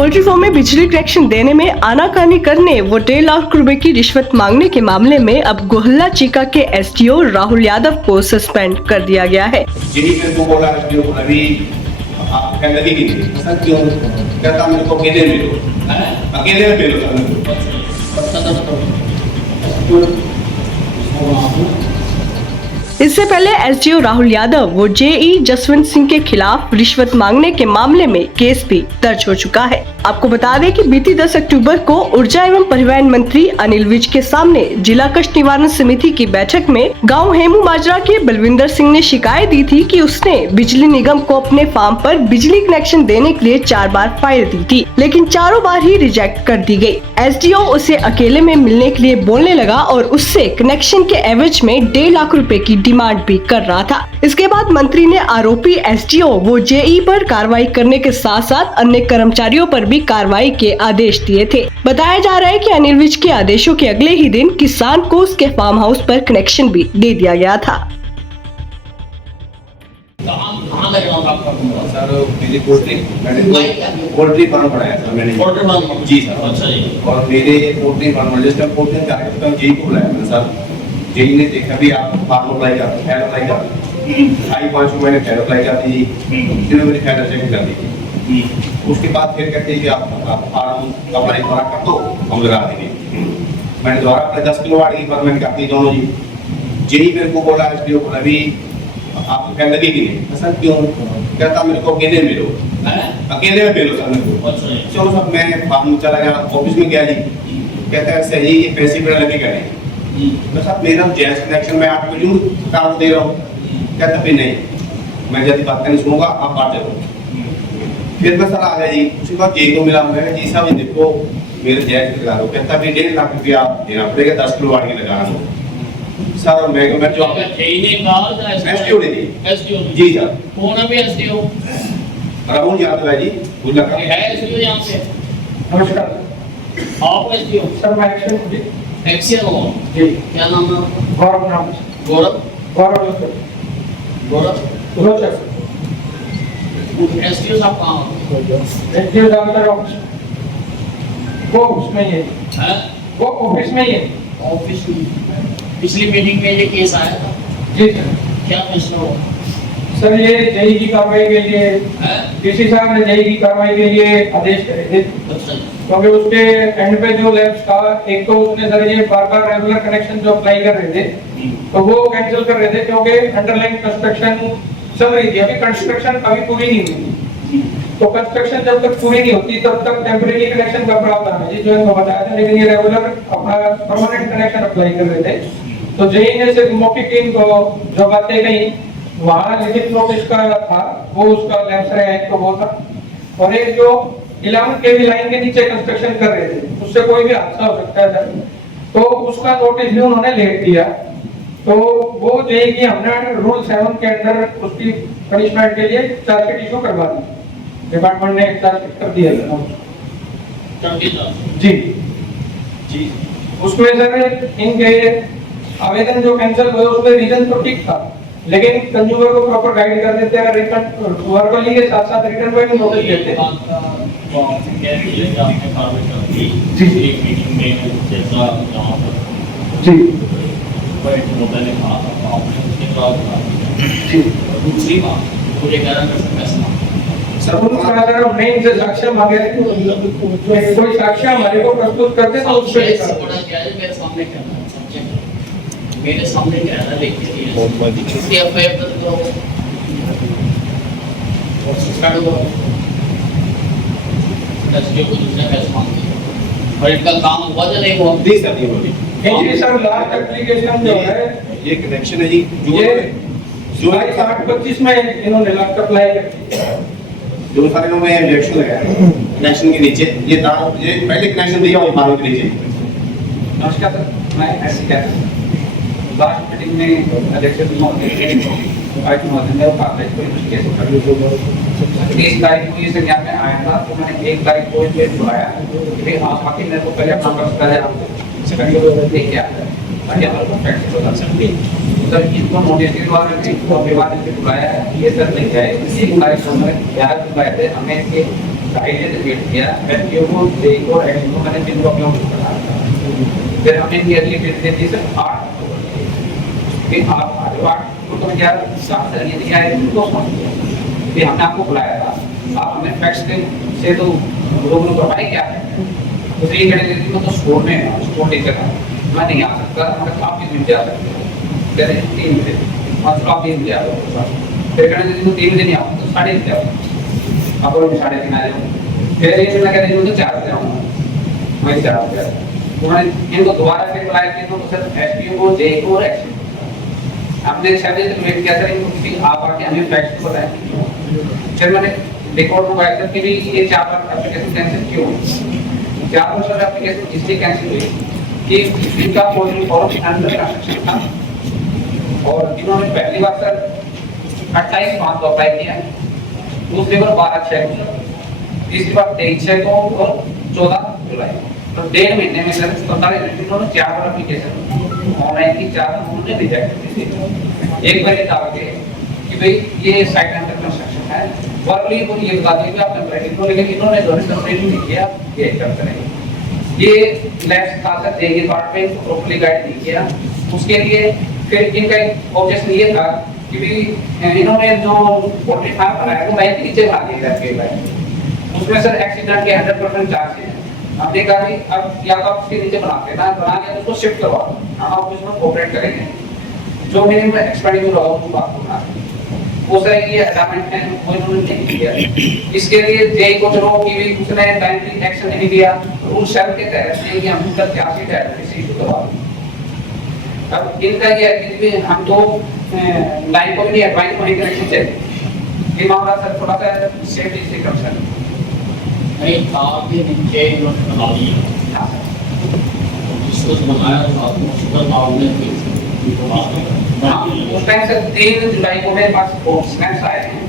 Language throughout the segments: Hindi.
पोल्ट्री फार्म में बिजली कनेक्शन देने में आनाकानी करने व 1.5 लाख रुपए की रिश्वत मांगने के मामले में अब गोहल्ला चीका के एसडीओ राहुल यादव को सस्पेंड कर दिया गया है। यही मेरे को बोला एसडीओ को अभी आप कहने लगी नहीं सर क्यों कहता मेरे को अकेले में लो अकेले में लो इससे पहले एसडीओ राहुल यादव व जेई जसवंत सिंह के खिलाफ रिश्वत मांगने के मामले में केस भी दर्ज हो चुका है। आपको बता दें कि बीती 10 अक्टूबर को ऊर्जा एवं परिवहन मंत्री अनिल विज के सामने जिला कष्ट निवारण समिति की बैठक में गांव हेमू माजरा के बलविंदर सिंह ने शिकायत दी थी कि उसने बिजली निगम को अपने फार्म पर बिजली कनेक्शन देने के लिए 4 बार फाइल दी थी, लेकिन चारों बार ही रिजेक्ट कर दी गई। एसडीओ उसे अकेले में मिलने के लिए बोलने लगा और उससे कनेक्शन के एवज में 1.5 लाख रुपए की डिमांड भी कर रहा था। इसके बाद मंत्री ने आरोपी एसडीओ व जेई पर कार्रवाई करने के साथ साथ अन्य कर्मचारियों पर भी कार्रवाई के आदेश दिए थे। बताया जा रहा है कि अनिल विज के आदेशों के अगले ही दिन किसान को उसके फार्म हाउस पर कनेक्शन भी दे दिया गया था। सर मेरी पोल्ट्री फार्म बनाया था मैंने जी सर। अच्छा जी। और मेरे पोल्ट्री फार्म जिस टाइम पोल्ट्री कार्यक्रम जेई को बुलाया मैंने सर, जेई ने देखा भी आप फार्म अप्लाई कर फैल अप्लाई कर 5 महीने फैल अप्लाई कर दी, फिर मेरी फैल चेक कर दी। उसके बाद फिर कहते हैं कि आप फार्म अप्लाई दोबारा कर दो हम लगा देंगे। मैंने दोबारा अपने 10 किलो वाट की परमिट कर दी दोनों जी। जेई मेरे को बोला एसडीओ को अभी आपको कहने लगी कि नहीं सर क्यों कहता मेरे को अकेले मिलो अकेले में मिलो सर मेरे को। चलो सर मैं फार्म चला गया ऑफिस में गया जी, कहता है सही ये पैसे बड़ा लगेगा नहीं तो सर मेरा जैस कनेक्शन में आपको यूं काम दे रहा हूँ। कहता फिर नहीं मैं जल्दी बात नहीं सुनूंगा आप बात करो। फिर मैं सर आ गया जी, उसके बाद जेई को मिला मैं जी साहब देखो मेरे जैस लगा दो। कहता फिर 1.5 लाख रुपया देना पड़ेगा 10 किलो वाट की लगा दो सर। मैं जो जेई ने कहा एसडीओ ने एसडीओ जी सर। कौन है एसडीओ? राहुल यादव है जी बुल्ला का है एसडीओ यहाँ पे। नमस्कार आप एसडीओ सर, मैं एक्शन एक्शन हो जी। क्या नाम है आपका? गौरव नाम गौरव गौरव गौरव रोचक एसडीओ साहब कहाँ हो? एसडीओ दफ्तर ऑफिस वो उसमें ही है, हैं? वो ऑफिस में ही है ऑफिस में। पिछली मीटिंग में ये केस आया था, जी सर। क्या फैसला हुआ? सर ये जेई की कार्रवाई के लिए हैं? डीसी साहब ने जेई की कार्रवाई के लिए आदेश करे थे, अच्छा जी। क्योंकि उसके एंड पे जो लैब्स था, एक तो उसने सर ये बार रेगुलर कनेक्शन जो अप्लाई कर रहे थे तो वो कैंसिल कर रहे थे क्योंकि अंडरलाइन कंस्ट्रक्शन चल रही थी। अभी कंस्ट्रक्शन अभी पूरी नहीं हुई, तो कंस्ट्रक्शन जब तक पूरी नहीं होती तब तक टेम्परेरी कनेक्शन का प्रावधान है जी, जो इनको बताया था। लेकिन ये रेगुलर अपना परमानेंट कनेक्शन अप्लाई कर रहे थे, तो जेई ने सिर्फ मौखिक इनको जो बातें कही वहाँ लिखित नोटिस का था, वो उसका लैप्स रहा है तो वो था। और एक जो 11 केवी लाइन के नीचे कंस्ट्रक्शन कर रहे थे उससे कोई भी हादसा हो सकता है सर, तो उसका नोटिस भी उन्होंने लेट दिया। तो वो जेई की हमने रूल 7 के अंदर उसकी पनिशमेंट के लिए चार्जशीट इशू करवा दी। डिपार्टमेंट ने एक चार्जशीट कर दिया जी जी। उसमें सर इनके आवेदन जो कैंसिल हुए उसमें रीजन तो ठीक था, लेकिन कंज्यूमर को प्रॉपर गाइड कर देते हैं, रिटर्न वर्बली के साथ साथ रिटर्न पे भी नोटिस देते हैं जी एक मीटिंग में जैसा जहाँ पर जी ने कहा था आपने उसके बाद जी। दूसरी बात मुझे कह रहा है फैसला सर अगर हमने इनसे साक्ष्य मांगे थे, कोई साक्ष्य हमारे को प्रस्तुत करते तो उस पे मेरे सामने कहना है, मेरे सामने कहना देखिए इसकी एफआईआर दर्ज करो और सस्पेंड करो। एसडीओ को दूसरा केस मांगते हैं और इनका काम हुआ या नहीं हुआ? जी सर जी सर। लास्ट एप्लीकेशन जो है ये कनेक्शन है जी जो 8/25 में इन्होंने लास्ट अप्लाई किया, जो सारे में इंजेक्शन लगाया कनेक्शन के नीचे ये तार ये पहले कनेक्शन दिया हुआ फार्म के नीचे। नमस्कार सर, मैं ऐसे कहता हूँ लास्ट मीटिंग में इलेक्शन आज मौजूद है बात है कोई केस कर 30 तारीख को ये संज्ञान में आया था, तो मैंने 1 तारीख को ये बुलाया कि आप आके मेरे को पहले अपना पक्ष करें, आप देखिए आता है ताकि हमारे को फैक्ट बता सकते हैं। सर इनको नोटिस के द्वारा इसको विवाद से बुलाया है, ये सर नहीं है 1 तारीख को 11 को बुलाए थे, हमें इसके गाइडेंस क्रिएट किया एसपीओ को जेई और एक्सपीओ को मैंने 3 कॉपी करा फिर हमने नियरली डेट दे दी सर 8 फिर आप 8 को तो क्या साथ से ये दिया है तो फिर हमने आपको बुलाया था आप हमें फैक्स से तो लोगों को भाई क्या है दूसरी कैटेगरी में तो स्कूल में स्कूल टीचर है मैं नहीं आ सकता मतलब आप किस बजे आ सकते हो कह रहे 3 बजे मतलब आप 3 बजे आ जाओ फिर कहने दिन 3 बजे नहीं आऊँ तो 3:30 आओ आप लोग 3:30 आ जाओ फिर ये मैं कह रही हूँ तो 4 बजे आऊँगा मैं 4 बजे उन्होंने इनको दोबारा फिर बुलाया कि इनको सर एसपीओ को जेई को और एक्सपीओ हमने 6 बजे तक वेट किया सर इनको किसी आप आके हमें फैक्ट बताया फिर मैंने रिकॉर्ड मंगवाया सर कि भी ये 4 बार एप्लीकेशन कैंसिल क्यों हुई 4 बार सर एप्लीकेशन इसलिए कैंसिल हुई कि इनका पोर्टल फॉर्म अंडर कंस्ट्रक्शन था और इन्होंने पहली बार सर 28/5 को अप्लाई किया दूसरी बार 12/6 को तीसरी बार 23/6 को और 14 जुलाई तो 1.5 महीने में सर 47 दिन इन्होंने 4 बार एप्लीकेशन ऑनलाइन की 4 उन्होंने रिजेक्ट की एक बार ये कहा कि भाई ये साइट अंडर कंस्ट्रक्शन है वर्कली को ये बता दिया कि आपने क्रेडिट को लेकिन इन्होंने डोनेशन नहीं किया ये करते रहे ये लैब्स का सर ये डिपार्टमेंट को प्रॉपर्ली गाइड नहीं किया उसके लिए फिर इनका एक ऑब्जेक्शन ये था कि भी इन्होंने जो पोल्ट्री फार्म बनाया वो लाइन के नीचे बना दिया के भाई उसमें सर एक्सीडेंट के 100% चांस है हमने कहा कि अब या तो आप उसके नीचे बनाते ना बना दिया तो उसको शिफ्ट करवाओ हम आप उसमें कोऑपरेट करेंगे जो मिनिमम एक्सपेंडिचर होगा वो बात होगा वो सर ये असाइनमेंट है वो इन्होंने नहीं किया इसके लिए जेई को चलो कि भी उसने टाइमली एक्शन नहीं लिया रूल सेल के तहत ये कि हम तक 86 तहत किसी को करवा अब इनका ये है कि हम तो लाइन को भी नहीं एडवाइस को नहीं कनेक्शन चाहिए ये मामला सर थोड़ा सा सेफ्टी से कंसर्न नहीं आपके नीचे इन्होंने बना लिया जिसको बनाया था उसका नाम ने उस टाइम से 3 जुलाई को मेरे पास स्नैप्स आए हैं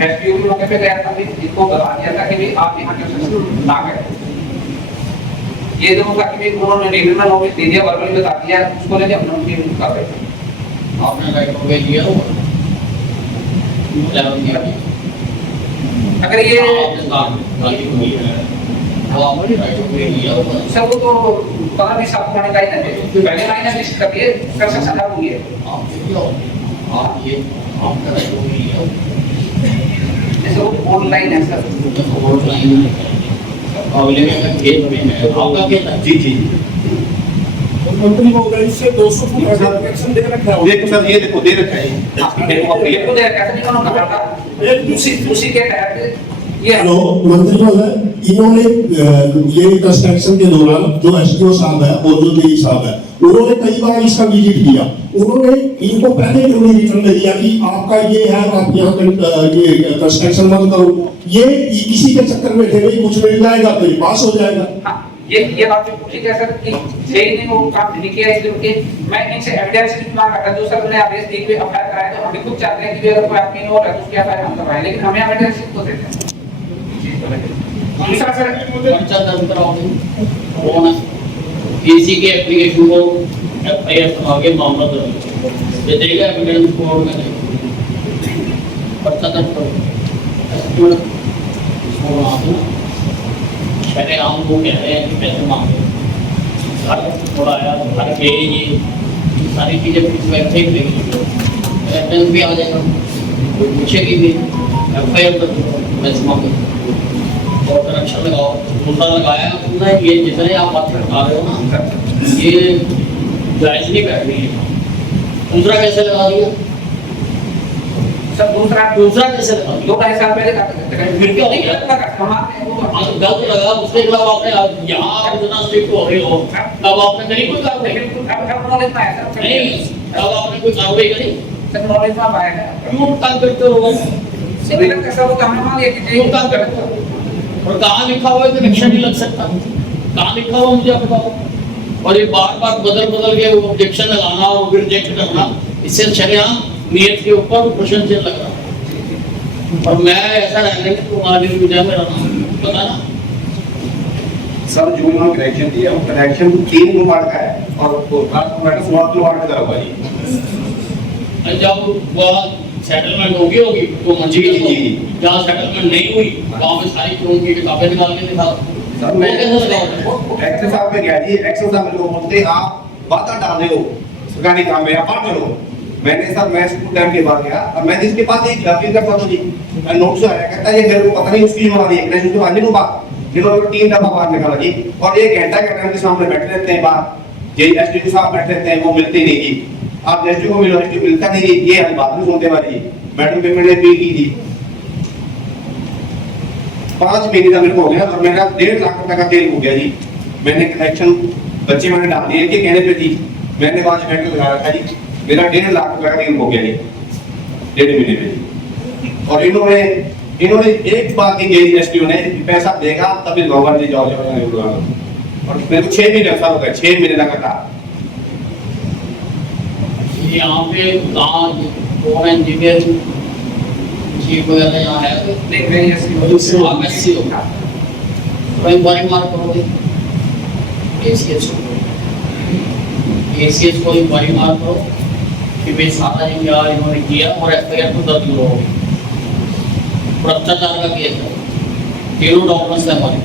एसपीओ के मौके पे गया था भी इनको बता दिया था कि भी आप यहाँ के ना करें ये जो होगा कि भी उन्होंने रीजनल ऑफिस दे दिया वर्बली बता दिया उसको लेके हमने उनकी कर रहे थे आपने राइट हो गया अगर ये आपने गाली हुई है वो आपने राइट हो गया सब तो पता नहीं सब होने का ही नहीं पहले लाइन है लिस्ट कर दिए कंस्ट्रक्शन खत्म हुई है आप देखिए आप ये आपका राइट हो गया जैसे वो ऑनलाइन है सर ऑनलाइन अगले में खेत में है आपका खेत है जी जी मंत्री महोदय से 200 फुट एप्लीकेशन दे रखा है देखो सर ये देखो दे रखा है ये खुद कैसे नहीं उन्होंने कहा था उसी के तहत ये हेलो मंत्री महोदय इन्होंने ये कंस्ट्रक्शन के दौरान जो एसडीओ साहब है और जो जेई साहब है उन्होंने कई बार इसका विजिट किया उन्होंने इनको पहले क्यों नहीं रिटर्न में दिया कि आपका ये है आप यहाँ ये कंस्ट्रक्शन मत करो ये इसी के चक्कर में थे भाई कुछ मिल जाएगा तो ये पास हो जाएगा हाँ, ये बात भी ठीक है सर कि जेई ने वो काम नहीं किया इसलिए कि मैं इनसे एविडेंस भी मांग रहा था जो सर ने आदेश दिए कि अप्लाई कराया तो हम भी खुद चाहते हैं कि अगर कोई आदमी और है तो उसके अप्लाई हम करवाएं लेकिन हमें एविडेंस तो देते हैं दूसरा सर पर्चा दर्ज कराओगे कौन है किसी के एप्लीकेशन को एफआईआर आगे मामला दर्ज ये देगा एविडेंस कोर्ट में पर्चा दर्ज करो पहले आम को कह रहे हैं कि पैसे मांगो घर थोड़ा आया तो घर के ये सारी चीज़ें फिर वेबसाइट देगी एविडेंस भी आ जाएगा कोई पूछेगी भी एफआईआर दर्ज करो पैसे मांगो और कनेक्शन लगाओ दूसरा लगाया उसने ये जितने आप बात बता रहे हो ना ये जायज नहीं बैठ रही है दूसरा कैसे लगा दिया सर दूसरा कैसे लगा दिया 2-2.5 साल पहले फिर क्यों नहीं लगा हमारे गलत लगा उसके खिलाफ आपने यहाँ इतना स्ट्रिक्ट हो रही हो तब आपने कहीं कोई कार्रवाई अब नॉलेज में आया सर नहीं तब आपने कोई कार्रवाई करी सर नॉलेज में आया क्यों तंग करते हो सिविल कैसा वो काम मान लिया कि क्यों तंग करते हो और कहाँ लिखा हुआ है कनेक्शन नहीं लग सकता कहाँ लिखा हुआ मुझे आप बताओ और ये बार बार बदल के ऑब्जेक्शन लगाना और रिजेक्ट करना इससे शरिया नियत के ऊपर प्रश्न चिन्ह लग रहा और मैं ऐसा रहने की तुम्हारी वजह मेरा नाम पता ना सर जो उन्होंने कनेक्शन दिया वो कनेक्शन 3 किलोवाट का है और ट्रांसफार्मर 16 किलोवाट का दर भाई जब वो सेटलमेंट होगी तो मंजिल जी, जी, जी। जहाँ सेटलमेंट नहीं हुई वहाँ पे सारी कानून की किताबें निकाल के दिखा सर मैं कैसे लगाऊं? एक्सेल साहब में गया जी, एक्सेल साहब मेरे को बोलते आप वादा डाल रहे हो सरकारी काम में, आप बात करो। मैंने सर मैं स्कूल टाइम के बाद गया और मैं जिसके पास एक अपील करता हूँ जी, मैं नोट्स आया कहता है ये मेरे को पता नहीं उसकी जिम्मेवारी है, मैं उसके बाद नहीं बात जिन्होंने 3 दफा बाहर निकाला जी, और 1 घंटा के टाइम के सामने बैठे रहते हैं बाहर, जे एसडीओ साहब बैठे रहते हैं, वो मिलते नहीं जी, आप एसडीओ को मिलो, एसडीओ मिलता नहीं जी, ये हर बात नहीं सुनते वाली जी। मैडम पे मैंने अपील की जी, 5 महीने का मेरे को हो गया और मेरा 1.5 लाख रुपए का तेल हो गया जी। मैंने कनेक्शन बच्चे मैंने डाल दिए कि कहने पे जी, मैंने वहां बैंक को लगा रखा जी, मेरा 1.5 लाख रुपए का तेल हो गया जी 1.5 महीने में। और इन्होंने एक बात की गई एसडीओ ने, पैसा देगा तभी गवर्नर जी जाओ और मेरे को 6 महीने साल हो गए, 6 महीने लगातार। यहाँ पे कौन इंजीनियर चीफ वगैरह यहाँ है देख रहे हैं आप एससी हो तो इंक्वायरी मार करोगे एसीएस को इंक्वायरी मार करो कि भाई सारा दिन क्या इन्होंने किया और एफआईआर तो दर्ज करो। भ्रष्टाचार का केस है, तीनों डॉक्यूमेंट्स है हमारे,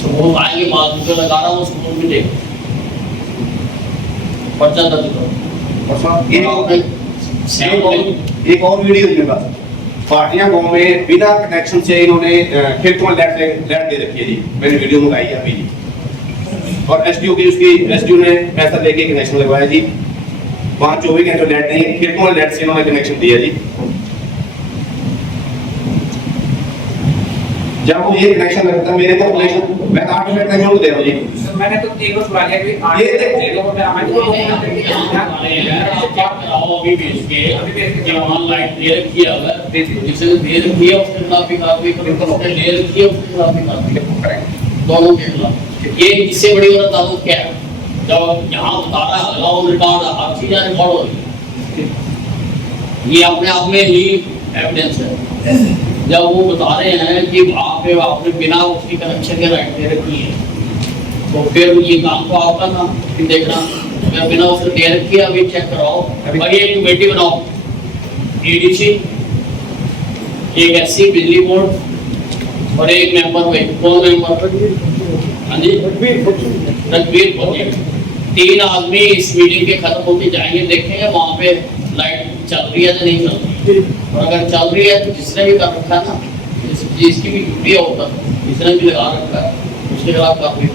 तो वो आएंगे बाद जो लगा रहा हूँ उसको भी देख पर्चा दर्ज करो। और सर एक और वीडियो मेरे पास, पार्टियां गांव में बिना कनेक्शन से इन्होंने खेतों में लाइट दे रखी है जी, मैंने वीडियो मंगाई है अभी जी। और एसडीओ की उसकी एसडीओ ने पैसा देके कनेक्शन लगवाया जी, वहाँ 24 घंटे लाइट नहीं है, खेतों में लाइट से इन्होंने कनेक्शन दिया जी। जब वो ये कनेक्शन लगता है मेरे को कनेक्शन, मैं 8 मिनट कनेक्शन को दे रहा हूँ जी। मैंने तो 3 को बुला लिया कि ये देखो, अभी भेज के वहाँ लाइट दे रखी है, अगर जिसने दे रखी है उसके खिलाफ भी कार्रवाई करो, उसने ले रखी है उसके खिलाफ भी कार्रवाई करो, दोनों के खिलाफ। ये इससे बड़ी औरत आदत क्या है, जब यहाँ बता रहा है अलाउ रिकॉर्ड हर चीज रिकॉर्ड हो रही है, ये अपने आप में ही एविडेंस है। जब वो बता रहे हैं कि वहाँ पे आपने बिना उसकी कनेक्शन के लाइट दे रखी है, तो फिर ये काम तो आपका था कि देखना, अगर बिना उसके दे रखी है अभी चेक कराओ, और ये एक कमेटी बनाओ, एडीसी, एक एससी बिजली बोर्ड और एक मेंबर में, कौन मेंबर? हाँ जी रघुवीर पटेल। 3 आदमी इस मीटिंग के खत्म होते जाएंगे, देखेंगे वहाँ पे लाइट चल रही है या नहीं चल रही, और अगर चल रही है तो जिसने भी कर रखा है ना, जिसकी भी ड्यूटी है ऊपर, जिसने भी लगा रखा है उसके खिलाफ कार्रवाई